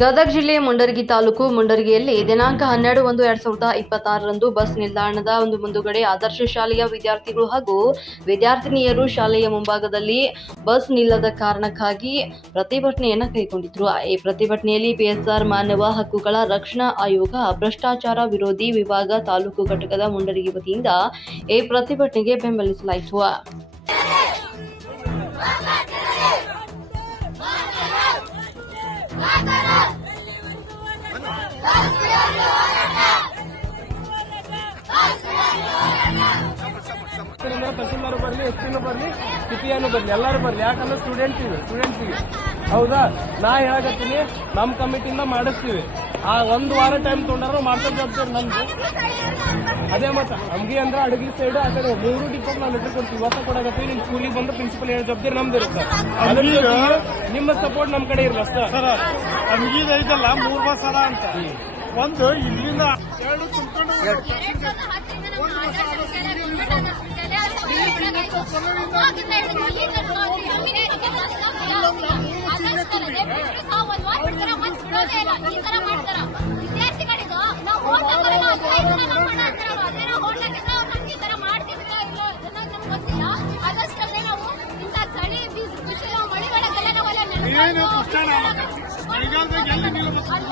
ಗದಗ ಜಿಲ್ಲೆ ಮುಂಡರಗಿ ತಾಲೂಕು ಮುಂಡರಗಿಯಲ್ಲಿ ದಿನಾಂಕ 12/1/2026ರಂದು ಬಸ್ ನಿಲ್ದಾಣದ ಮುಂದುಗಡೆ ಆದರ್ಶ ಶಾಲೆಯ ವಿದ್ಯಾರ್ಥಿಗಳು ಹಾಗೂ ವಿದ್ಯಾರ್ಥಿನಿಯರು ಶಾಲೆಯ ಮುಂಭಾಗದಲ್ಲಿ ಬಸ್ ನಿಲ್ಲದ ಕಾರಣಕ್ಕಾಗಿ ಪ್ರತಿಭಟನೆಯನ್ನು ಕೈಗೊಂಡಿದ್ರು. ಈ ಪ್ರತಿಭಟನೆಯಲ್ಲಿ ಪಿಎಸ್ಆರ್ ಮಾನವ ಹಕ್ಕುಗಳ ರಕ್ಷಣಾ ಆಯೋಗ ಭ್ರಷ್ಟಾಚಾರ ವಿರೋಧಿ ವಿಭಾಗ ತಾಲೂಕು ಘಟಕದ ಮುಂಡರಗಿ ವತಿಯಿಂದ ಈ ಪ್ರತಿಭಟನೆಗೆ ಬೆಂಬಲಿಸಲಾಯಿತು. ತಹಸೀಲ್ದಾರ್ ಬರಲಿ, ಎಸ್ಪಿನೂ ಬರಲಿ, ಸಿಪಿಐನೂ ಬರಲಿ, ಎಲ್ಲರೂ ಬರಲಿ. ಯಾಕಂದ್ರೆ ಸ್ಟೂಡೆಂಟ್ಸಿಗೆ ಹೌದಾ, ನಾ ಹೇಳಕತ್ತೀನಿ, ನಮ್ಮ ಕಮಿಟಿಯಿಂದ ಮಾಡಿಸ್ತೀವಿ. ಆ ಒಂದು ವಾರ ಟೈಮ್ ತೊಗೊಂಡ್ರು ಮಾಡ್ಸೋ ಜವಾಬ್ದಾರಿ ನಮ್ದು. ಅದೇ ಮತ್ತ ನಮ್ಗೆ ಅಂದ್ರೆ ಅಡಗಿ ಸೈಡ್ ಆ ಕಡೆ 3 ಡಿಪೋಗೆ ನಾವು ಲೆಟರ್ ಕೊಡ್ತೀವಿ. ಇವತ್ತ ಕೊಡಕತ್ತೀವಿ. ನಿಮ್ ಸ್ಕೂಲಿಗೆ ಬಂದು ಪ್ರಿನ್ಸಿಪಲ್ ಹೇಳೋ ಜವಾಬ್ದಾರಿ ನಮ್ದು ಇರುತ್ತೆ. ನಿಮ್ಮ ಸಪೋರ್ಟ್ ನಮ್ ಕಡೆ ಇರಲ್ಲ ಸರ್. ನಮ್ಗೀಗ ಐತಲ್ಲ 3 ಬಸ್ ಅದ ಅಂತ ಒಂದು ಇಲ್ಲಿಂದ 2 ತುಂಬಿಕೊಂಡು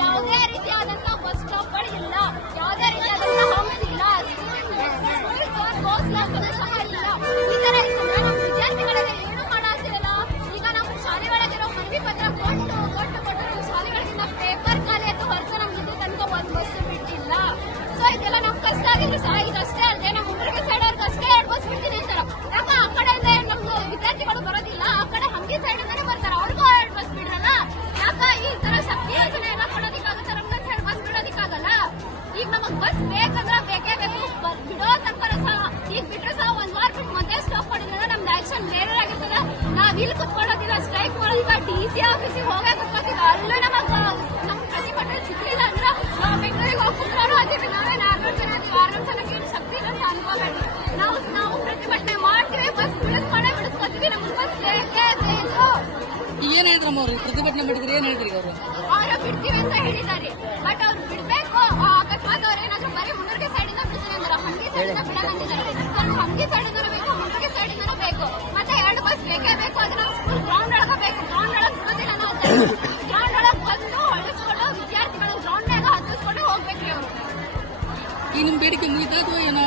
ಯಾವುದೇ ರೀತಿಯಾದಂತಹ ಬಸ್ ಸ್ಟಾಪ್ಗಳಿಲ್ಲ, ಯಾವುದೇ ರೀತಿಯಾದಂತಹ ಹೌಸ್ ಇಲ್ಲ, ಈ ತರ ನಮ್ಮ ವಿದ್ಯಾರ್ಥಿಗಳಿಗೆ ಏನು ಮಾಡಾತಿರಲ್ಲ. ಈಗ ನಾವು ಶಾಲೆ ಒಳಗಿರೋ ಮನವಿ ಪತ್ರ ಕೊಟ್ಟು ನಮ್ಮ ಶಾಲೆಗಳಿಂದ ಪೇಪರ್ ಖಾಲಿ ಅಂತ ಹೊರತು ನಮ್ಗೆ ಇಲ್ಲಿ ತನಕ ಒಂದು ಬಸ್ ಬಿಟ್ಟಿಲ್ಲ. ಸೊ ಇದೆಲ್ಲ ನಮ್ಗೆ ಕಷ್ಟ ಆಗಿದ್ರೆ ಇದಷ್ಟೇ ಅಲ್ಲದೆ ನಮ್ಮ ಮುಂಡ್ರಿಗೆ ಸೈಡ್ ಅವ್ರಿಗೆ ಅಷ್ಟೇ 2 ಬಸ್ ಬಿಡ್ತೀನಿ ಅಂತಾರ. ಯಾಕೆ ಆ ಕಡೆಯಿಂದ ನಮ್ದು ವಿದ್ಯಾರ್ಥಿಗಳು ಬರೋದಿಲ್ಲ, ಆ ಕಡೆ ಹಂಗೆ ಸೈಡ್ ಇಂದಾನೆ ಬರ್ತಾರೆ, ಅವ್ರಿಗೂ 2 ಬಸ್ ಬಿಡ್ರಲ್ಲ. ಯಾಕ ಈ ತರ ಶಕ್ತಿ ಯೋಜನೆ ಎಲ್ಲ ಕೊಡೋದಿಕ್ಕಾಗುತ್ತೆ, ನಮ್ಗೆ 2 ಬಸ್ ಬಿಡೋದಿಕ್ಕಾಗಲ್ಲ. ಈಗ ನಮಗ್ ಬಸ್ ಬೇಕಂದ್ರೆ ಬೇಕೇ ಬೇಕು, ಬಿಡೋ ತನಕ ಈಗ ಬಿಟ್ರೆ ಸಹ 1 ವಾರ ಬಿಟ್ಟು ಮತ್ತೆ ಸ್ಟಾಪ್ ಮಾಡಿದ್ರೆ ನಮ್ದು ಆಕ್ಷನ್ ಬೇರೆ ಆಗಿರ್ತದ. ನಾವ್ ಇಲ್ಲಿ ಕುತ್ಕೊಳ್ಳೋದಿಲ್ಲ, ಸ್ಟ್ರೈಕ್ ಮಾಡೋದಿಲ್ಲ, ಡಿಸಿ ಆಫೀಸಿಗೆ ಹೋಗೇ ಕುತ್ಕೋತಿಲ್ಲ. ಅಲ್ಲೂ ನಮಗ್ ನಮ್ ಪ್ರತಿಭಟನೆ ಸಿಗ್ಲಿಲ್ಲ ಅಂದ್ರೆ ನಾವು ಬೆಂಗಳೂರಿಗೆ ಹೋಗಿ ಕುತ್ಕೊಂಡು ಅದೀವಿ. ನಾವೇನು 600 ಜನ ಇದೀವಿ, 600 ಜನಕ್ಕೆ ಏನು ಶಕ್ತಿ ಇಲ್ಲ ಅಂತ ಅನ್ಕೋಬೇಡಿ. ನಾವು ಪ್ರತಿಭಟನೆ ಮಾಡ್ತೀವಿ, ಬಸ್ ಬಿಡಿಸ್ಕೋತೀವಿ. ನಮ್ಗೆ ಬಸ್ ಬೇಕೇ ಬೇಕು. ಏನ್ ಹೇಳಿದ್ರಮ್ಮ ಅವ್ರು? ಪ್ರತಿಭಟನೆ ಮಾಡಿದ್ರೆ ಏನ್ ಹೇಳಿದ್ರಿ ಅವರು? ಅವ್ರು ಬಿಡ್ತೀವಿ ಅಂತ ಹೇಳಿದ್ದಾರೆ, ಬಟ್ ಅವ್ರು ಬಿಡ್ಬೇಕು. ಅಕಸ್ಮಾತ್ ಅವ್ರು ಏನಾದ್ರು ಬರೀ ಮುಂಡರಗಿ ಸೈಡ್ ಇಂದ ಬಿಡ್ತೀನಿ ಅಂದ್ರೆ ಹಂಗೆ ಸೈಡ್ ಇಂದ ಬಿಡಲ್ಲ ಅಂತಿದ್ದಾರೆ. ಹಂಗೆ ಸೈಡ್ ಇಂದ ಬೇಕು, ಮುಂಡರಗಿ ಸೈಡ್ ಇಂದ ಬೇಕು. ಮತ್ತೆ 2 ಬಸ್ ಬೇಕೇ ಬೇಕು. ಅದನ್ನ ಸ್ಕೂಲ್ ಗ್ರೌಂಡ್ ಒಳಗ ಬೇಕು. ಗ್ರೌಂಡ್ ಒಳಗೆ ಬಿಡೋದಿಲ್ಲ ನಾವು. ಗ್ರೌಂಡ್ ಒಳಗೆ ಬಂದು ಹೊಳಿಸ್ಕೊಂಡು ವಿದ್ಯಾರ್ಥಿಗಳು ಗ್ರೌಂಡ್ನಾಗ ಹತ್ತಿಸ್ಕೊಂಡು ಹೋಗ್ಬೇಕ್ರಿ ಅವರು. ಈ ನಿಮ್ ಬೇಡಿಕೆ ಮುಗಿತಾ ಅಥವಾ ಏನೋ